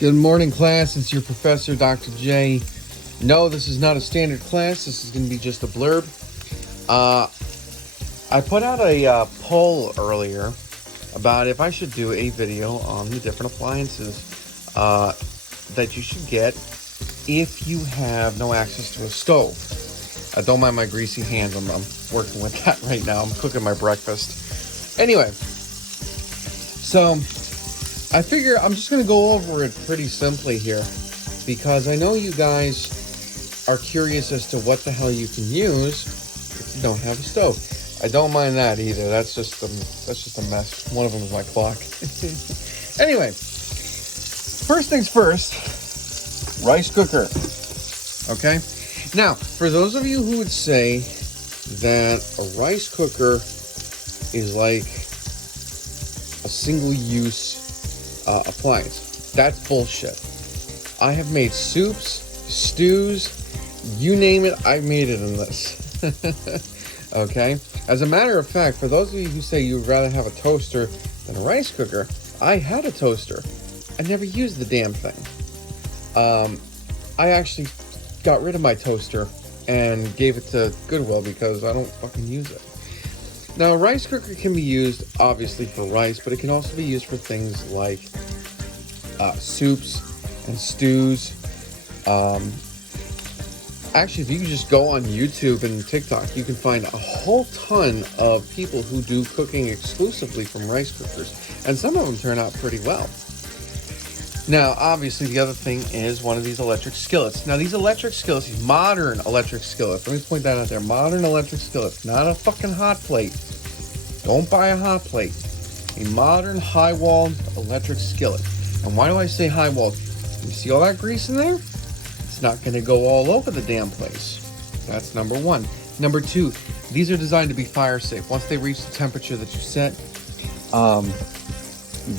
Good morning, class. It's your professor, Dr. J. No, this is not a standard class. This is going to be just a blurb. I put out a poll earlier about if I should do a video on the different appliances that you should get if you have no access to a stove. Don't mind my greasy hands. I'm working with that right now. I'm cooking my breakfast. Anyway, so I figure I'm just going to go over it pretty simply here because I know you guys are curious as to what the hell you can use if you don't have a stove. I don't mind that either. That's just a mess. One of them is my clock. Anyway, first things first, rice cooker. Okay? Now, for those of you who would say that a rice cooker is like a single-use appliance, that's bullshit. I have made soups, stews, you name it, I've made it in this. Okay? As a matter of fact, for those of you who say you'd rather have a toaster than a rice cooker, I had a toaster. I never used the damn thing. I actually got rid of my toaster and gave it to Goodwill because I don't fucking use it. Now, a rice cooker can be used, obviously, for rice, but it can also be used for things like soups and stews. Actually, if you can just go on YouTube and TikTok, you can find a whole ton of people who do cooking exclusively from rice cookers, and some of them turn out pretty well. Now, obviously, the other thing is one of these electric skillets. Now, these electric skillets, these modern electric skillets, let me point that out there, modern electric skillets, not a fucking hot plate. Don't buy a hot plate. A modern high-walled electric skillet. And why do I say high-walled? You see all that grease in there? It's not going to go all over the damn place. That's number one. Number two, these are designed to be fire safe. Once they reach the temperature that you set,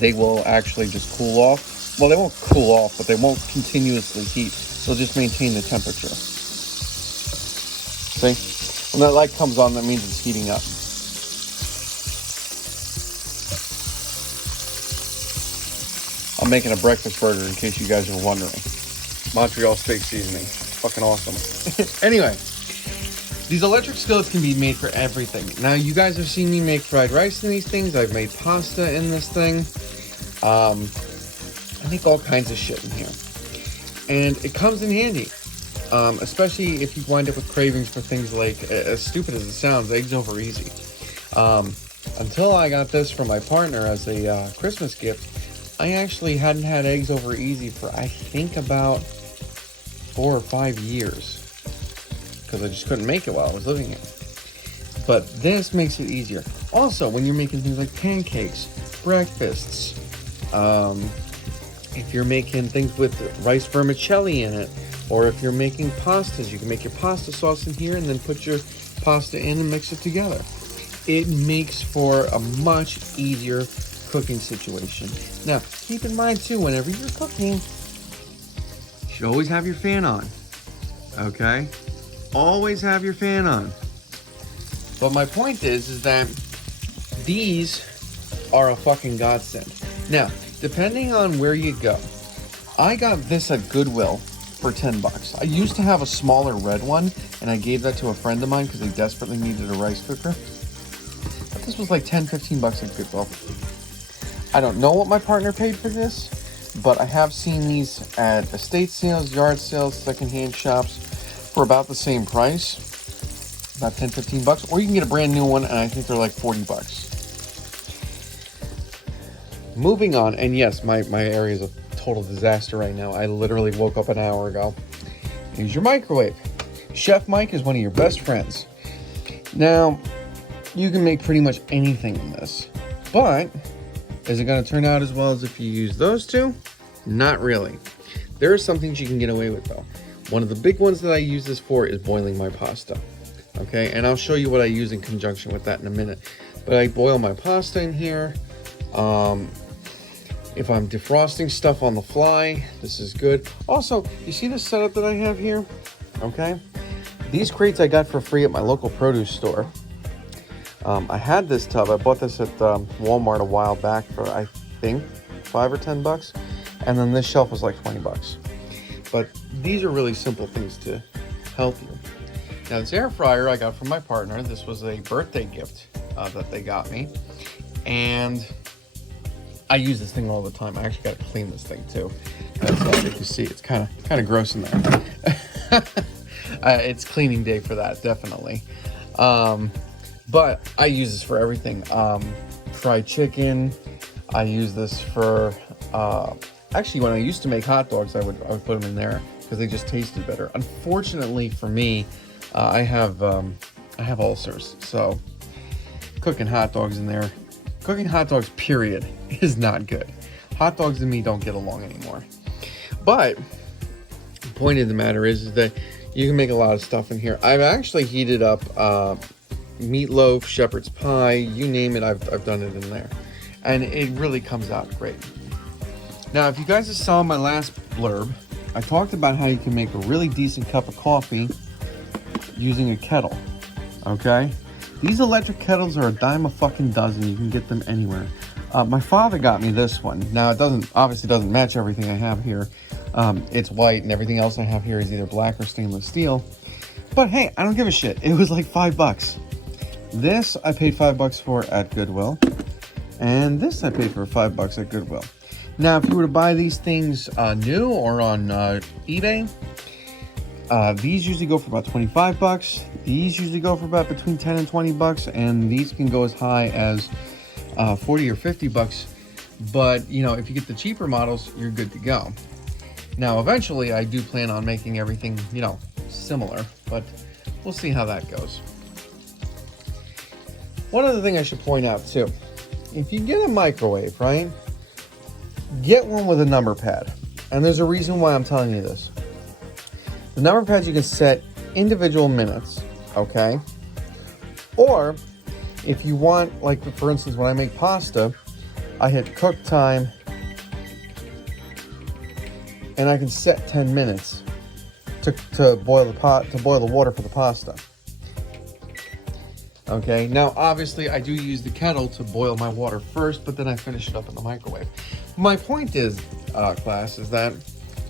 they will actually just cool off. Well, they won't cool off, but they won't continuously heat. They'll just maintain the temperature. See? When that light comes on, that means it's heating up. I'm making a breakfast burger in case you guys are wondering. Montreal steak seasoning. Fucking awesome. Anyway, these electric skillets can be made for everything. Now, you guys have seen me make fried rice in these things. I've made pasta in this thing. I make all kinds of shit in here. And it comes in handy. Especially if you wind up with cravings for things like, as stupid as it sounds, eggs over easy. Until I got this from my partner as a Christmas gift, I actually hadn't had eggs over easy for, I think, about 4 or 5 years. Because I just couldn't make it while I was living here. But this makes it easier. Also, when you're making things like pancakes, breakfasts, if you're making things with rice vermicelli in it, or if you're making pastas, you can make your pasta sauce in here and then put your pasta in and mix it together. It makes for a much easier cooking situation. Now, keep in mind too, whenever you're cooking, you should always have your fan on. Okay? Always have your fan on. But my point is that these are a fucking godsend. Now, depending on where you go, I got this at Goodwill for $10. I used to have a smaller red one, and I gave that to a friend of mine because he desperately needed a rice cooker. But this was like $10-15 at Goodwill. I don't know what my partner paid for this, but I have seen these at estate sales, yard sales, secondhand shops for about the same price, about $10-15, or you can get a brand new one, and I think they're like $40. Moving on, and yes, my area is a total disaster right now. I literally woke up an hour ago. Use your microwave. Chef Mike is one of your best friends. Now, you can make pretty much anything in this, but is it going to turn out as well as if you use those two? Not really. There are some things you can get away with, though. One of the big ones that I use this for is boiling my pasta. Okay, and I'll show you what I use in conjunction with that in a minute. But I boil my pasta in here. If I'm defrosting stuff on the fly, this is good. Also, you see this setup that I have here? Okay, these crates I got for free at my local produce store. I had this tub. I bought this at Walmart a while back for, I think, $5 or $10. And then this shelf was like 20 bucks. But these are really simple things to help you. Now this air fryer I got from my partner. This was a birthday gift that they got me. And I use this thing all the time. I actually got to clean this thing too. As you can see, it's kind of gross in there. It's cleaning day for that, definitely. But I use this for everything. Fried chicken. I use this for, actually when I used to make hot dogs, I would put them in there because they just tasted better. Unfortunately for me, I have ulcers, so cooking hot dogs in there, cooking hot dogs period, is not good. Hot dogs and me don't get along anymore. But the point of the matter is that you can make a lot of stuff in here. I've actually heated up meatloaf, shepherd's pie, you name it, I've done it in there. And it really comes out great. Now, if you guys saw my last blurb, I talked about how you can make a really decent cup of coffee using a kettle, okay? These electric kettles are a dime a fucking dozen. You can get them anywhere. My father got me this one. Now, it obviously doesn't match everything I have here. It's white, and everything else I have here is either black or stainless steel. But hey, I don't give a shit. It was like $5. This I paid $5 for at Goodwill. And this I paid for $5 at Goodwill. Now, if you were to buy these things new or on eBay, these usually go for about 25 bucks. These usually go for about between 10 and 20 bucks, and these can go as high as 40 or 50 bucks. But, you know, if you get the cheaper models, you're good to go. Now, eventually, I do plan on making everything, you know, similar, but we'll see how that goes. One other thing I should point out, too. If you get a microwave, right, get one with a number pad. And there's a reason why I'm telling you this. The number pads, you can set individual minutes, okay? Or if you want, like for instance, when I make pasta, I hit cook time and I can set 10 minutes to boil the water for the pasta. Okay, now obviously I do use the kettle to boil my water first, but then I finish it up in the microwave. My point is, class, is that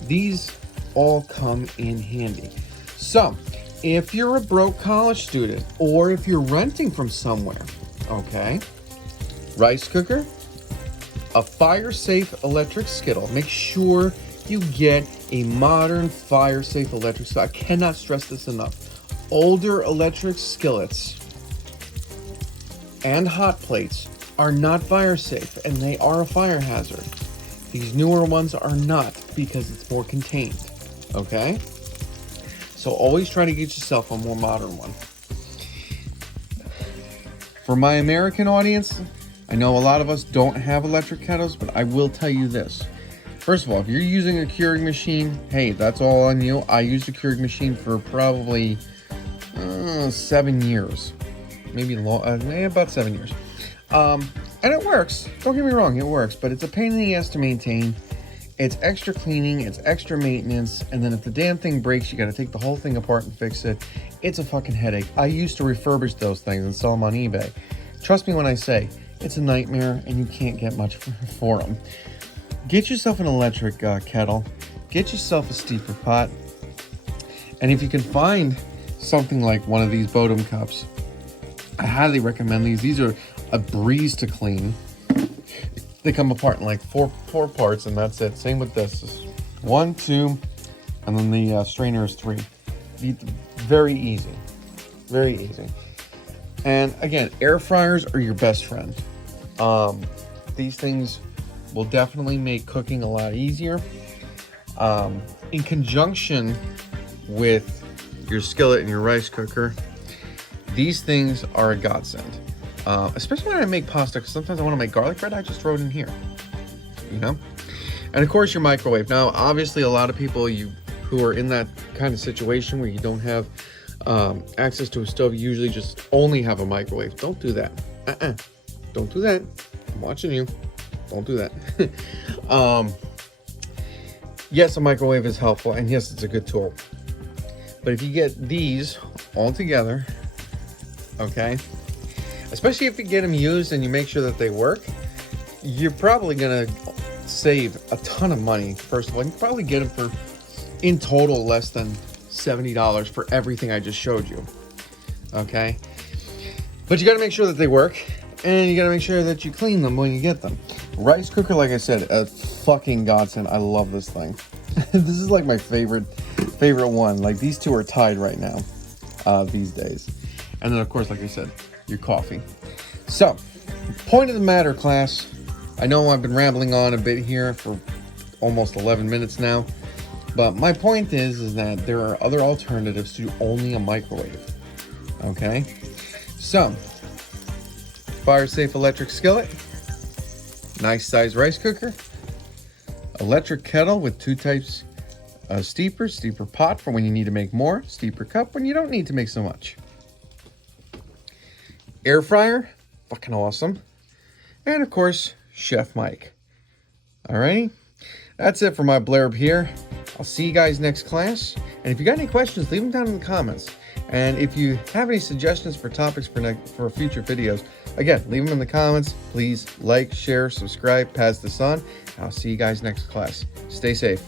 these all come in handy. So, if you're a broke college student, or if you're renting from somewhere, okay, rice cooker, a fire-safe electric skittle. Make sure you get a modern fire-safe electric skittle. I cannot stress this enough. Older electric skillets and hot plates are not fire safe, and they are a fire hazard. These newer ones are not, because it's more contained, okay? So always try to get yourself a more modern one. For my American audience, I know a lot of us don't have electric kettles, but I will tell you this. First of all, if you're using a Keurig machine, hey, that's all on you. I used a Keurig machine for probably 7 years. Maybe about 7 years. And it works. Don't get me wrong, it works. But it's a pain in the ass to maintain. It's extra cleaning, it's extra maintenance. And then if the damn thing breaks, you got to take the whole thing apart and fix it. It's a fucking headache. I used to refurbish those things and sell them on eBay. Trust me when I say, it's a nightmare and you can't get much for them. Get yourself an electric kettle. Get yourself a steeper pot. And if you can find something like one of these Bodum cups, I highly recommend these. These are a breeze to clean. They come apart in like four parts, and that's it. Same with this. 1, 2, and then the strainer is 3. Very easy. Very easy. And again, air fryers are your best friend. These things will definitely make cooking a lot easier. In conjunction with your skillet and your rice cooker, these things are a godsend. Especially when I make pasta, because sometimes I want to make garlic bread, I just throw it in here, you know? And of course your microwave. Now, obviously a lot of people who are in that kind of situation where you don't have access to a stove, you usually just only have a microwave. Don't do that. Don't do that. I'm watching you. Don't do that. Yes, a microwave is helpful, and yes, it's a good tool. But if you get these all together, okay, especially if you get them used and you make sure that they work, you're probably gonna save a ton of money. First of all, you can probably get them for, in total, less than $70 for everything I just showed you. Okay? But you got to make sure that they work, and you got to make sure that you clean them when you get them. Rice cooker, like I said, a fucking godsend. I love this thing. This is like my favorite one. Like, these two are tied right now these days. And then, of course, like I said, your coffee. So, point of the matter, class. I know I've been rambling on a bit here for almost 11 minutes now. But my point is that there are other alternatives to only a microwave. Okay? So, fire safe electric skillet. Nice size rice cooker. Electric kettle with 2 types of steepers. Steeper pot for when you need to make more. Steeper cup when you don't need to make so much. Air fryer. Fucking awesome. And of course, Chef Mike. Alrighty. That's it for my blurb here. I'll see you guys next class. And if you got any questions, leave them down in the comments. And if you have any suggestions for topics for future videos, again, leave them in the comments. Please like, share, subscribe, pass this on. I'll see you guys next class. Stay safe.